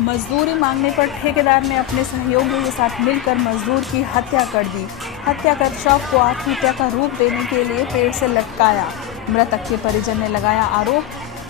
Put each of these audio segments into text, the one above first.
मजदूरी मांगने पर ठेकेदार ने अपने सहयोगियों के साथ मिलकर मजदूर की हत्या कर दी। हत्या कर शव को आत्महत्या का रूप देने के लिए पेड़ से लटकाया। मृतक के परिजन ने लगाया आरोप।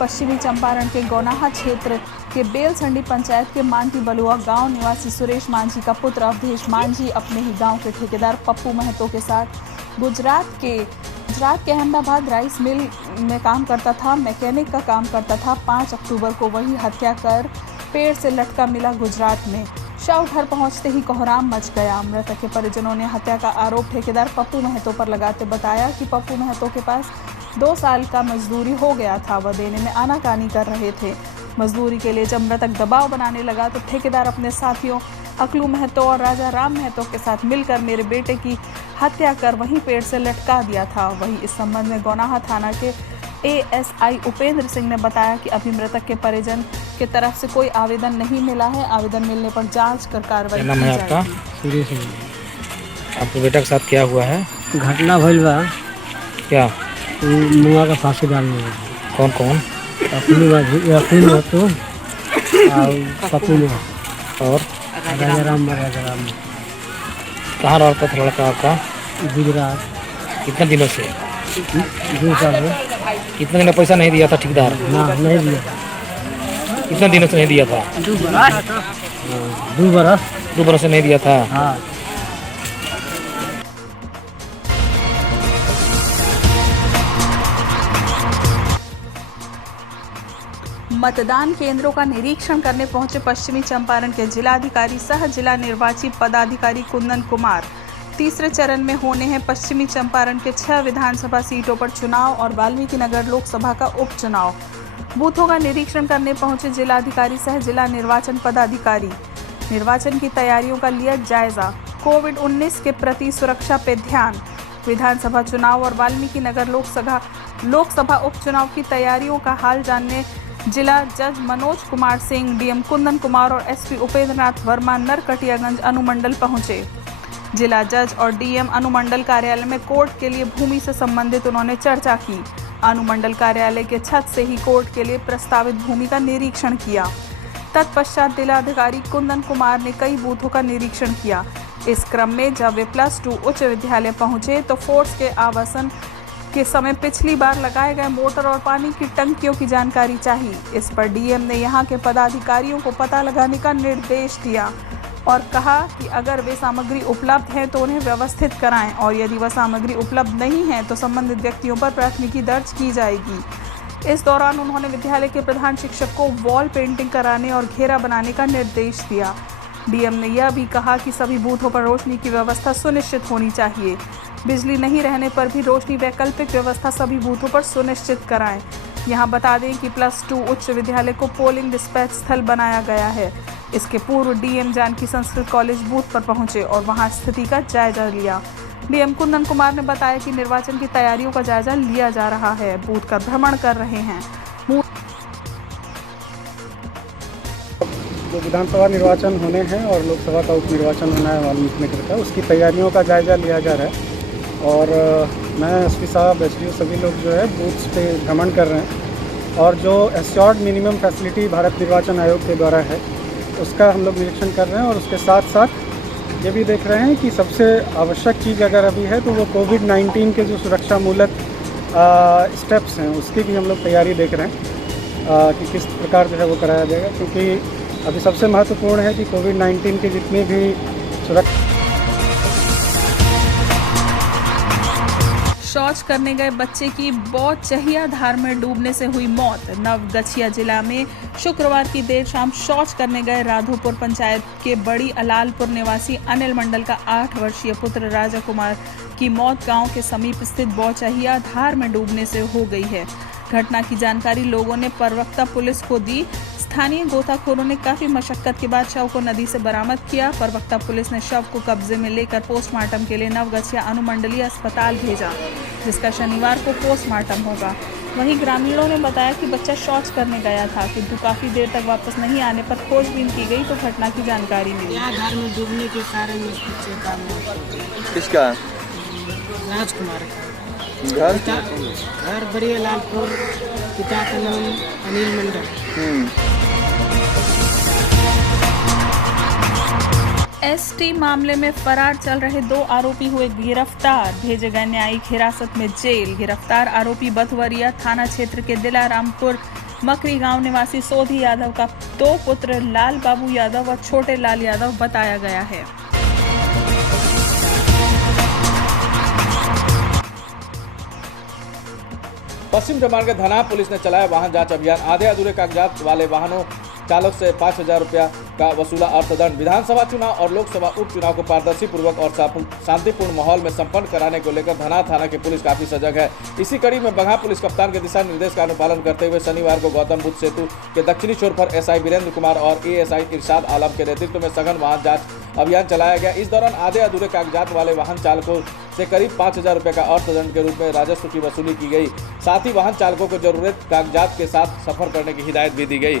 पश्चिमी चंपारण के गौनाहा क्षेत्र के बेलसंडी पंचायत के मानती बलुआ गांव निवासी सुरेश मांझी का पुत्र अवधेश मांझी अपने ही गांव के ठेकेदार पप्पू महतो के साथ गुजरात के अहमदाबाद राइस मिल में काम करता था, मैकेनिक का काम करता था। 5 अक्टूबर को वही हत्या कर पेड़ से लटका मिला गुजरात में। शव घर पहुंचते ही कोहराम मच गया। मृतक के परिजनों ने हत्या का आरोप ठेकेदार पप्पू महतो पर लगाते बताया कि पप्पू महतो के पास 2 साल का मजदूरी हो गया था, वह देने में आनाकानी कर रहे थे। मजदूरी के लिए जब मृतक दबाव बनाने लगा तो ठेकेदार अपने साथियों अकलू महतो और राजा राम महतो के साथ मिलकर मेरे बेटे की हत्या कर वहीं पेड़ से लटका दिया था। वहीं इस संबंध में गौनाहा थाना के एएसआई उपेंद्र सिंह ने बताया कि अभी मृतक के परिजन की तरफ से कोई आवेदन नहीं मिला है। आवेदन मिलने पर जांच कर कार्रवाई की जाएगी। आपका आपके बेटा के साथ क्या हुआ है? घटना भइल बा। क्या? मुआ का फांसी डालने में। कौन कौन? अपनी महतो और पप्पू महतो और राजा राम। कहाँ रहता था लड़का आपका? गुजरात। कितने दिनों से? 2 साल से। कितने दिन पैसा नहीं दिया था ठेकेदार? ना, नहीं दिया। कितने दिनों से नहीं दिया था? 2 बरस। 2 बरस से नहीं दिया था। हाँ। मतदान केंद्रों का निरीक्षण करने पहुंचे पश्चिमी चंपारण के जिलाधिकारी सह जिला निर्वाची पदाधिकारी कुंदन कुमार। तीसरे चरण में होने हैं पश्चिमी चंपारण के 6 विधानसभा सीटों पर चुनाव और वाल्मीकि नगर लोकसभा का उपचुनाव। बूथों का निरीक्षण करने पहुंचे जिलाधिकारी सह जिला निर्वाचन पदाधिकारी। निर्वाचन की तैयारियों का लिया जायजा। कोविड-19 के प्रति सुरक्षा पे ध्यान। विधानसभा चुनाव और वाल्मीकि नगर लोकसभा उपचुनाव की तैयारियों का हाल जानने जिला जज मनोज कुमार सिंह, डीएम कुंदन कुमार और एसपी उपेंद्रनाथ वर्मा नरकटियागंज अनुमंडल पहुंचे। जिला जज और डीएम अनुमंडल कार्यालय में कोर्ट के लिए भूमि से संबंधित उन्होंने चर्चा की। अनुमंडल कार्यालय के छत से ही कोर्ट के लिए प्रस्तावित भूमि का निरीक्षण किया। तत्पश्चात जिलाधिकारी कुंदन कुमार ने कई बूथों का निरीक्षण किया। इस क्रम में जब वे +2 उच्च विद्यालय पहुंचे तो फोर्स के आवासन के समय पिछली बार लगाए गए मोटर और पानी की टंकियों की जानकारी चाहिए। इस पर डीएम ने यहां के पदाधिकारियों को पता लगाने का निर्देश दिया और कहा कि अगर वे सामग्री उपलब्ध है तो उन्हें व्यवस्थित कराएं और यदि वह सामग्री उपलब्ध नहीं है तो संबंधित व्यक्तियों पर प्राथमिकी दर्ज की जाएगी। इस दौरान उन्होंने विद्यालय के प्रधान शिक्षक को वॉल पेंटिंग कराने और घेरा बनाने का निर्देश दिया। डीएम ने यह भी कहा कि सभी बूथों पर रोशनी की व्यवस्था सुनिश्चित होनी चाहिए। बिजली नहीं रहने पर भी रोशनी वैकल्पिक व्यवस्था सभी बूथों पर सुनिश्चित कराएं। यहां बता दें कि +2 उच्च विद्यालय को पोलिंग डिस्पैच स्थल बनाया गया है। इसके पूर्व DM Janaki Sanskrit college booth पर पहुंचे और वहां स्थिति का जायजा लिया। डीएम कुंदन कुमार ने बताया कि निर्वाचन की तैयारियों का जायजा लिया जा रहा है, बूथ का भ्रमण कर रहे हैं। जो विधानसभा निर्वाचन होने हैं और लोकसभा का उप निर्वाचन होना है वाल्मीकि नगर का, उसकी तैयारियों का जायजा लिया जा रहा है और मैं एसपी साहब एसडीओ सभी लोग जो है बूथ्स पे भ्रमण कर रहे हैं और जो एश्योर्ड मिनिमम फैसिलिटी भारत निर्वाचन आयोग के द्वारा है उसका हम लोग निरीक्षण कर रहे हैं और उसके साथ साथ ये भी देख रहे हैं कि सबसे आवश्यक चीज़ अगर अभी है तो वो कोविड-19 के जो सुरक्षा मूलक स्टेप्स हैं उसकी भी हम लोग तैयारी देख रहे हैं कि किस प्रकार जो है वो कराया जाएगा, क्योंकि अभी सबसे महत्वपूर्ण है कि कोविड-19 के जितने भी सुरक्षा। शौच करने गए बच्चे की बौचहिया धार में डूबने से हुई मौत। नवगछिया जिला में शुक्रवार की देर शाम शौच करने गए राधोपुर पंचायत के बड़ी अलालपुर निवासी अनिल मंडल का 8 वर्षीय पुत्र राजा कुमार की मौत गांव के समीप स्थित बौचहिया धार में डूबने से हो गई है। घटना की जानकारी लोगों ने परवक्ता पुलिस को दी। स्थानीय गोताखोरों ने काफी मशक्कत के बाद शव को नदी से बरामद किया। परवक्ता पुलिस ने शव को कब्जे में लेकर पोस्टमार्टम के लिए नवगछिया अनुमंडलीय अस्पताल भेजा, जिसका शनिवार को पोस्टमार्टम होगा। वहीं ग्रामीणों ने बताया कि बच्चा शौच करने गया था, किंतु काफी देर तक वापस नहीं आने पर खोजबीन की गई तो घटना की जानकारी मिली। घर में डूबने के कारण इस बच्चे का मौत। किसका? राजकुमार का। घर बड़ी अलालपुर, पिता का नाम अनिल मंडल। एसटी मामले में फरार चल रहे 2 आरोपी हुए गिरफ्तार, भेजे गए न्यायिक हिरासत में जेल। गिरफ्तार आरोपी बथवरिया थाना क्षेत्र के दिलारामपुर मकरी गांव निवासी सोधी यादव का 2 पुत्र लाल बाबू यादव व छोटे लाल यादव बताया गया है। पश्चिम चंपारण के धना पुलिस ने चलाया वाहन जांच अभियान। आधे अधूरे कागजात वाले वाहनों चालक से 5,000 रुपया का वसूला अर्थदंड। विधानसभा चुनाव और लोकसभा उपचुनाव को पारदर्शी पूर्वक और शांतिपूर्ण माहौल में संपन्न कराने को लेकर धना थाना की पुलिस काफी सजग है। इसी कड़ी में बगहा पुलिस कप्तान के दिशा निर्देश का अनुपालन करते हुए शनिवार को गौतम बुद्ध सेतु के दक्षिणी छोर पर एसआई वीरेंद्र कुमार और एएसआई इरशाद आलम के नेतृत्व में सघन वाहन जांच अभियान चलाया गया। इस दौरान आधे अधूरे कागजात वाले वाहन चालकों से करीब 5,000 रुपये का अर्थदंड के रूप में राजस्व की वसूली की गई। साथ ही वाहन चालकों को जरूरत कागजात के साथ सफर करने की हिदायत भी दी गई।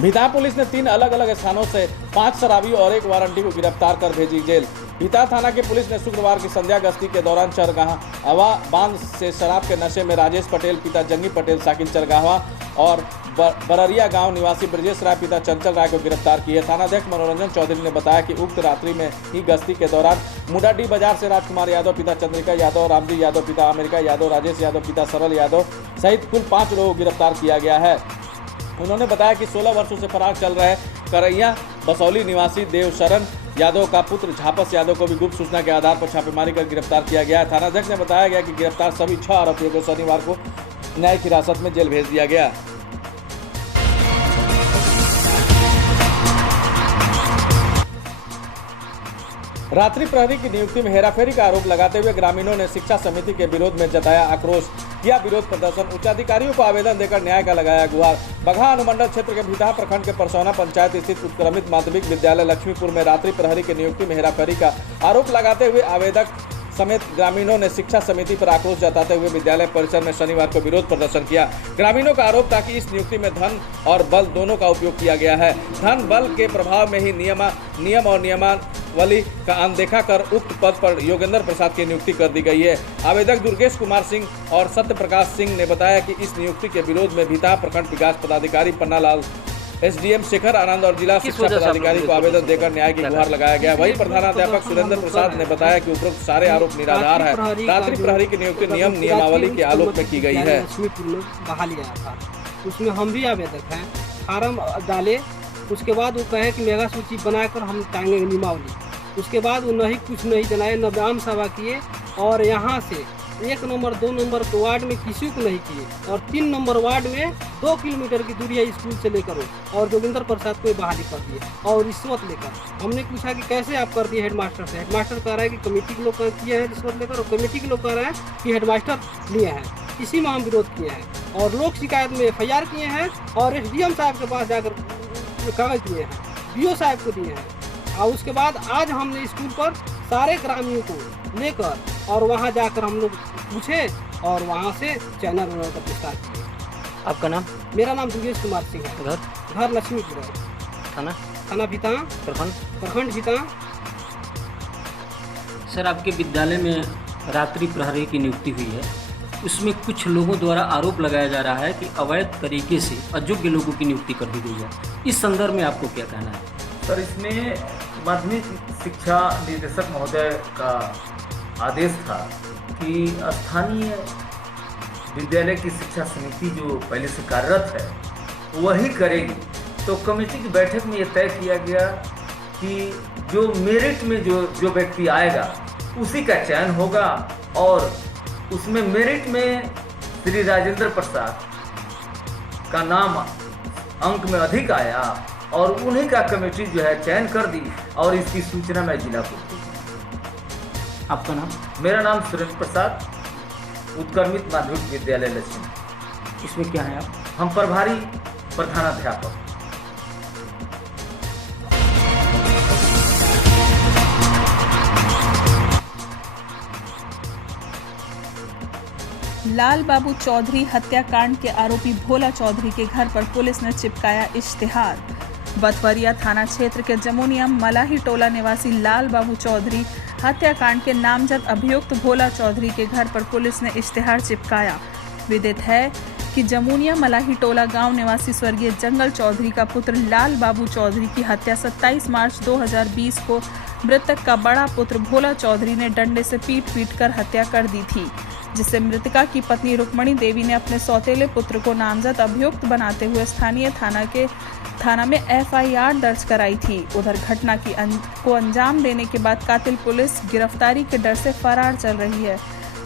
भिता पुलिस ने 3 अलग अलग स्थानों से 5 शराबी और 1 वारंटी को गिरफ्तार कर भेजी जेल। भिता थाना की पुलिस ने शुक्रवार की संध्या गश्ती के दौरान चरगाहा हवा बांध से शराब के नशे में राजेश पटेल पिता जंगी पटेल साकिन चरगाहा और बररिया गांव निवासी ब्रजेश राय पिता चंचल राय को गिरफ्तार किए। थानाध्यक्ष मनोरंजन चौधरी ने बताया कि उक्त रात्रि में ही गश्ती के दौरान मुडाडी बाजार से राजकुमार यादव पिता चंद्रिका यादव, रामजी यादव पिता अमेरिका यादव, राजेश यादव पिता सरल यादव सहित कुल 5 लोगों को गिरफ्तार किया गया है। उन्होंने बताया कि 16 वर्षों से फरार चल रहे करैया बसौली निवासी देवशरण यादव का पुत्र झापस यादव को भी गुप्त सूचना के आधार पर छापेमारी कर गिरफ्तार किया गया है। थानाध्यक्ष ने बताया गया कि गिरफ्तार सभी 6 आरोपियों को शनिवार को न्यायिक हिरासत में जेल भेज दिया गया। रात्रि प्रहरी की नियुक्ति में हेराफेरी का आरोप लगाते हुए ग्रामीणों ने शिक्षा समिति के विरोध में जताया आक्रोश, किया विरोध प्रदर्शन। उच्चाधिकारियों को आवेदन देकर न्याय का लगाया गुहार। बगहा अनुमंडल क्षेत्र के भिता प्रखंड के परसौना पंचायत स्थित उत्क्रमित माध्यमिक विद्यालय लक्ष्मीपुर में रात्रि प्रहरी की नियुक्ति में हेराफेरी का आरोप लगाते हुए आवेदक समेत ग्रामीणों ने शिक्षा समिति पर आक्रोश जताते हुए विद्यालय परिसर में शनिवार को विरोध प्रदर्शन किया। ग्रामीणों का आरोप था कि इस नियुक्ति में धन और बल दोनों का उपयोग किया गया है। धन बल के प्रभाव में ही नियम और नियमावली का अनदेखा कर उक्त पद पर योगेंद्र प्रसाद की नियुक्ति कर दी गई है। आवेदक दुर्गेश कुमार सिंह और सत्य प्रकाश सिंह ने बताया कि इस नियुक्ति के विरोध में भिता प्रखंड विकास पदाधिकारी पन्नालाल, एसडीएम शेखर आनंद और जिला शिक्षा पदाधिकारी को आवेदन देकर न्याय की गुहार लगाया गया। वहीं प्रधानाध्यापक सुरेंद्र प्रसाद ने बताया कि उपरोक्त सारे आरोप निराधार है। रात्रि प्रहरी की नियुक्ति नियमावली के आलोक में की गई है। बहाली आया था, उसमें हम भी आवेदक हैं, फार्म डाले। उसके बाद वो कहे कि मेगा सूची बनाकर हम टांगेंगे नियमावली। उसके बाद वो नहीं कुछ नहीं जनाए, न ग्राम सभा किए और यहाँ से 1 नंबर 2 नंबर के वार्ड में किसी को नहीं किए और 3 नंबर वार्ड में 2 किलोमीटर की दूरी है स्कूल से लेकर और जोगिंदर प्रसाद को बहाली कर दिए और रिश्वत लेकर। हमने पूछा कि कैसे आप कर दिए हेडमास्टर से। हेडमास्टर कह रहा है कि कमेटी के लोग किए हैं रिश्वत लेकर और कमेटी के लोग कह रहे हैं कि हेडमास्टर लिए हैं। इसी में हम विरोध किए हैं और लोक शिकायत में FIR किए हैं और SDM साहब के पास जाकर कागज दिए हैं, BO साहब को दिए हैं। और उसके बाद आज हमने स्कूल पर सारे ग्रामीणों को लेकर और वहां जाकर हम लोग पूछे और वहां से चैनल बनाने का विस्तार किए। आपका नाम? मेरा नाम दुर्गेश कुमार सिंह है। घर लक्ष्मीपुर है। थाना भिता प्रखंड भिता। सर, आपके विद्यालय में रात्रि प्रहरी की नियुक्ति हुई है, उसमें कुछ लोगों द्वारा आरोप लगाया जा रहा है कि अवैध तरीके से अयोग्य लोगों की नियुक्ति कर दी गई है। इस संदर्भ में आपको क्या कहना है? सर, इसमें माध्यमिक शिक्षा निदेशक महोदय का आदेश था कि स्थानीय विद्यालय की शिक्षा समिति जो पहले से कार्यरत है वही करेगी। तो कमेटी की बैठक में ये तय किया गया कि जो मेरिट में जो व्यक्ति आएगा उसी का चयन होगा और उसमें मेरिट में श्री राजेंद्र प्रसाद का नाम अंक में अधिक आया और उन्हीं का कमेटी जो है चयन कर दी और इसकी सूचना मैं जिला को दी। आपका नाम? मेरा नाम सुरेंद्र प्रसाद, उत्क्रमित माध्यमिक विद्यालय लक्ष्मी। इसमें क्या है आप? हम प्रभारी प्रधानाध्यापक। लाल बाबू चौधरी हत्याकांड के आरोपी भोला चौधरी के घर पर पुलिस ने चिपकाया इश्तिहार। बथवरिया थाना क्षेत्र के जमुनिया मलाही टोला निवासी लाल बाबू चौधरी हत्याकांड के नामजद अभियुक्त भोला चौधरी के घर पर पुलिस ने इश्तिहार चिपकाया। विदित है कि जमुनिया मलाही टोला गांव निवासी स्वर्गीय जंगल चौधरी का पुत्र लाल बाबू चौधरी की हत्या 27 मार्च 2020 को मृतक का बड़ा पुत्र भोला चौधरी ने डंडे से पीट कर हत्या कर दी थी, जिससे मृतका की पत्नी रुक्मणी देवी ने अपने सौतेले पुत्र को नामजद अभियुक्त बनाते हुए स्थानीय थाना में FIR दर्ज कराई थी। उधर घटना को अंजाम देने के बाद कातिल पुलिस गिरफ्तारी के डर से फरार चल रही है,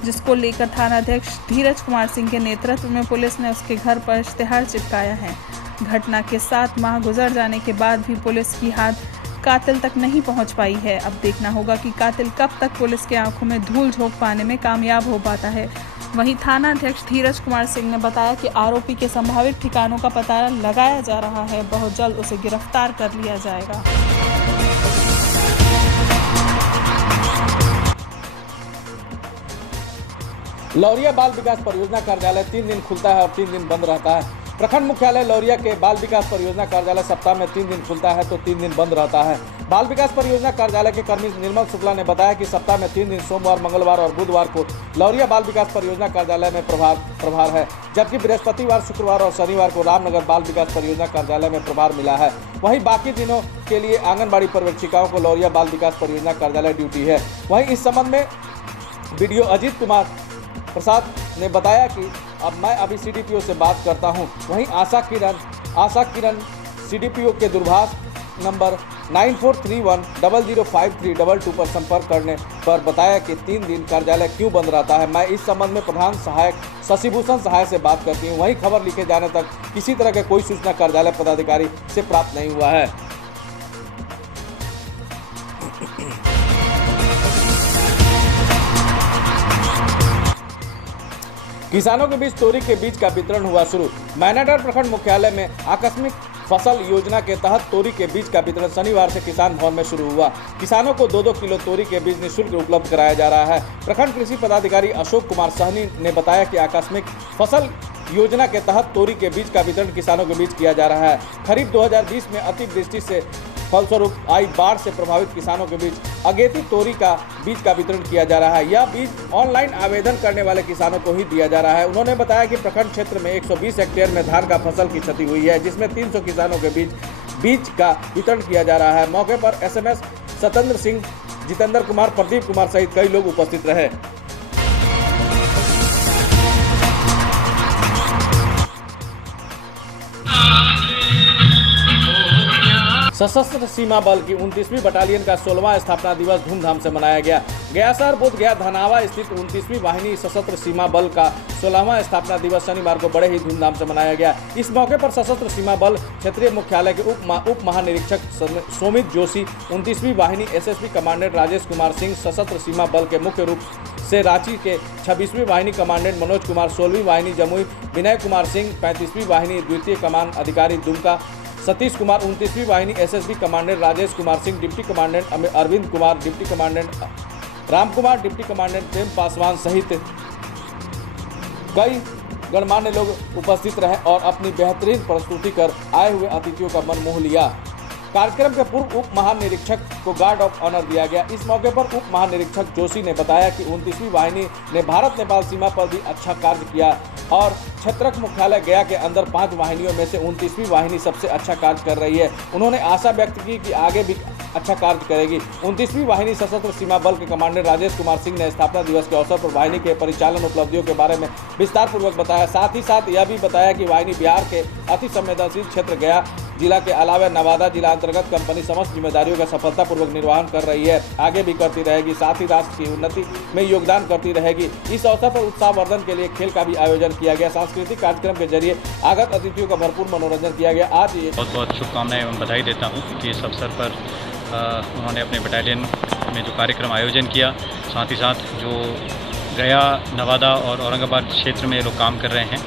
जिसको लेकर थानाध्यक्ष धीरज कुमार सिंह के नेतृत्व में पुलिस ने उसके घर पर इश्तेहार चिपकाया है। घटना के 7 माह गुजर जाने के बाद भी पुलिस की हाथ कातिल तक नहीं पहुंच पाई है। अब देखना होगा कि कातिल कब तक पुलिस के आंखों में धूल झोंक पाने में कामयाब हो पाता है। वहीं थानाध्यक्ष धीरज कुमार सिंह ने बताया कि आरोपी के संभावित ठिकानों का पता लगाया जा रहा है, बहुत जल्द उसे गिरफ्तार कर लिया जाएगा। लौरिया बाल विकास परियोजना कार्यालय 3 दिन खुलता है और 3 दिन बंद रहता है। प्रखंड मुख्यालय लौरिया के बाल विकास परियोजना कार्यालय सप्ताह में 3 दिन खुलता है तो 3 दिन बंद रहता है। बाल विकास परियोजना कार्यालय के कर्मी निर्मल शुक्ला ने बताया कि सप्ताह में 3 दिन सोमवार, मंगलवार और बुधवार को लौरिया बाल विकास परियोजना कार्यालय में प्रभार है, जबकि बृहस्पतिवार, शुक्रवार और शनिवार को रामनगर बाल विकास परियोजना कार्यालय में प्रभार मिला है। वहीं बाकी दिनों के लिए आंगनबाड़ी पर्यवेक्षिकाओं को लौरिया बाल विकास परियोजना कार्यालय ड्यूटी है। वहीं इस संबंध में BDO अजीत कुमार प्रसाद ने बताया कि अब मैं अभी CDPO से बात करता हूं। वहीं आशा किरण CDPO के दूरभाष नंबर 9431005322 पर संपर्क करने पर बताया कि 3 दिन कार्यालय क्यों बंद रहता है। मैं इस संबंध में प्रधान सहायक शशिभूषण सहाय से बात करती हूं। वहीं खबर लिखे जाने तक किसी तरह के कोई सूचना कार्यालय पदाधिकारी से प्राप्त नहीं हुआ है। किसानों के बीच तोरी के बीज का वितरण हुआ शुरू। मैनाटांड प्रखंड मुख्यालय में आकस्मिक फसल योजना के तहत तोरी के बीज का वितरण शनिवार से किसान भवन में शुरू हुआ। किसानों को 2-2 किलो तोरी के बीज निःशुल्क उपलब्ध कराया जा रहा है। प्रखंड कृषि पदाधिकारी अशोक कुमार सहनी ने बताया कि आकस्मिक फसल योजना के तहत तोरी के बीज का वितरण किसानों के बीच किया जा रहा है। खरीफ 2020 में अतिवृष्टि से फलस्वरूप आई बाढ़ से प्रभावित किसानों के बीच अगेती तोरी का बीज का वितरण किया जा रहा है। यह बीज ऑनलाइन आवेदन करने वाले किसानों को ही दिया जा रहा है। उन्होंने बताया कि प्रखंड क्षेत्र में 120 हेक्टेयर में धान का फसल की क्षति हुई है, जिसमें 300 किसानों के बीज का वितरण किया जा रहा है। मौके पर SMS सतेंद्र सिंह, जितेंद्र कुमार, प्रदीप कुमार सहित कई लोग उपस्थित रहे। सशस्त्र सीमा बल की 29वीं बटालियन का 16वां स्थापना दिवस धूमधाम से मनाया गया। गयासर बोधगया धनावा स्थित 29वीं वाहिनी सशस्त्र सीमा बल का 16वां स्थापना दिवस शनिवार को बड़े ही धूमधाम से मनाया गया। इस मौके पर सशस्त्र सीमा बल क्षेत्रीय मुख्यालय के उप महानिरीक्षक सोमित जोशी, 29वीं वाहिनी SSB कमांडेंट राजेश कुमार सिंह, सशस्त्र सीमा बल के मुख्य रूप से रांची के 26वीं वाहिनी कमांडेंट मनोज कुमार, 16वीं वाहिनी जमुई विनय कुमार सिंह, 35वीं वाहिनी द्वितीय कमान अधिकारी दुमका सतीश कुमार, 29वीं वाहिनी SSB commandant Rajesh Kumar Singh, deputy commandant Arvind Kumar, deputy commandant Ram Kumar, deputy commandant Prem Paswan सहित कई गणमान्य लोग उपस्थित रहे और अपनी बेहतरीन प्रस्तुति कर आए हुए अतिथियों का मन मोह लिया। कार्यक्रम के पूर्व उप महानिरीक्षक को गार्ड ऑफ ऑनर दिया गया। इस मौके पर उप महानिरीक्षक जोशी ने बताया कि 29वीं वाहिनी ने भारत नेपाल सीमा पर भी अच्छा कार्य किया और क्षेत्रक मुख्यालय गया के अंदर 5 वाहिनियों में से 29वीं वाहिनी सबसे अच्छा कार्य कर रही है। उन्होंने आशा व्यक्त की कि आगे भी अच्छा कार्य करेगी। 29वीं वाहिनी सशस्त्र सीमा बल के कमांडेंट राजेश कुमार सिंह ने स्थापना दिवस के अवसर पर वाहिनी के परिचालन उपलब्धियों के बारे में विस्तार पूर्वक बताया। साथ ही साथ यह भी बताया कि वाहिनी बिहार के अति संवेदनशील क्षेत्र गया जिला के अलावा नवादा जिला अंतर्गत कंपनी समस्त जिम्मेदारियों का सफलतापूर्वक निर्वहन कर रही है, आगे भी करती रहेगी, साथ ही राष्ट्र की उन्नति में योगदान करती रहेगी। इस अवसर पर उत्साहवर्धन के लिए खेल का भी आयोजन किया गया। सांस्कृतिक कार्यक्रम के जरिए आगत अतिथियों का भरपूर मनोरंजन किया गया। आज ये बहुत बहुत शुभकामनाएं एवं बधाई देता हूँ कि इस अवसर पर उन्होंने अपने बटालियन में जो कार्यक्रम आयोजन किया, साथ ही साथ जो गया, नवादा और औरंगाबाद क्षेत्र में लोग काम कर रहे हैं,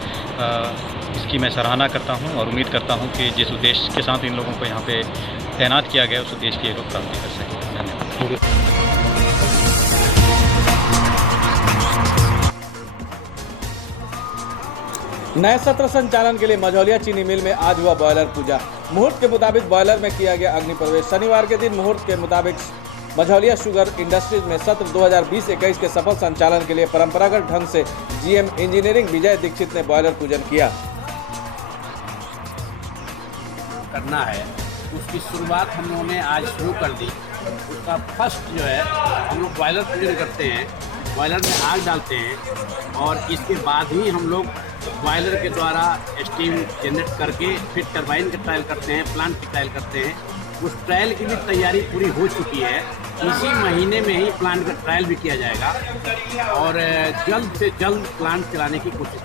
इसकी मैं सराहना करता हूं और उम्मीद करता हूं कि जिस उद्देश्य के साथ इन लोगों को यहां पे तैनात किया गया उस उद्देश्य की लोग प्राप्ति कर सकें। धन्यवाद। नए सत्र संचालन के लिए मझौलिया चीनी मिल में आज हुआ बॉयलर पूजा। मुहूर्त के मुताबिक बॉयलर में किया गया अग्नि प्रवेश। शनिवार के दिन मुहूर्त के मुताबिक मझौलिया शुगर इंडस्ट्रीज में सत्र 2020-21 के सफल संचालन के लिए परंपरागत ढंग से जीएम इंजीनियरिंग विजय दीक्षित ने बॉयलर पूजन किया। करना है उसकी शुरुआत हम लोगों ने आज शुरू कर दी। उसका फर्स्ट जो है हम लोग बॉयलर पूजन करते हैं, बॉयलर में आग डालते हैं और इसके बाद ही हम लोग बॉयलर के द्वारा स्टीम जनरेट करके फिर टरबाइन का ट्रायल करते हैं, प्लांट की ट्रायल करते हैं। उस ट्रायल की भी तैयारी पूरी हो चुकी है। इसी महीने में ही प्लांट का ट्रायल भी किया जाएगा और जल्द से जल्द प्लांट चलाने की कोशिश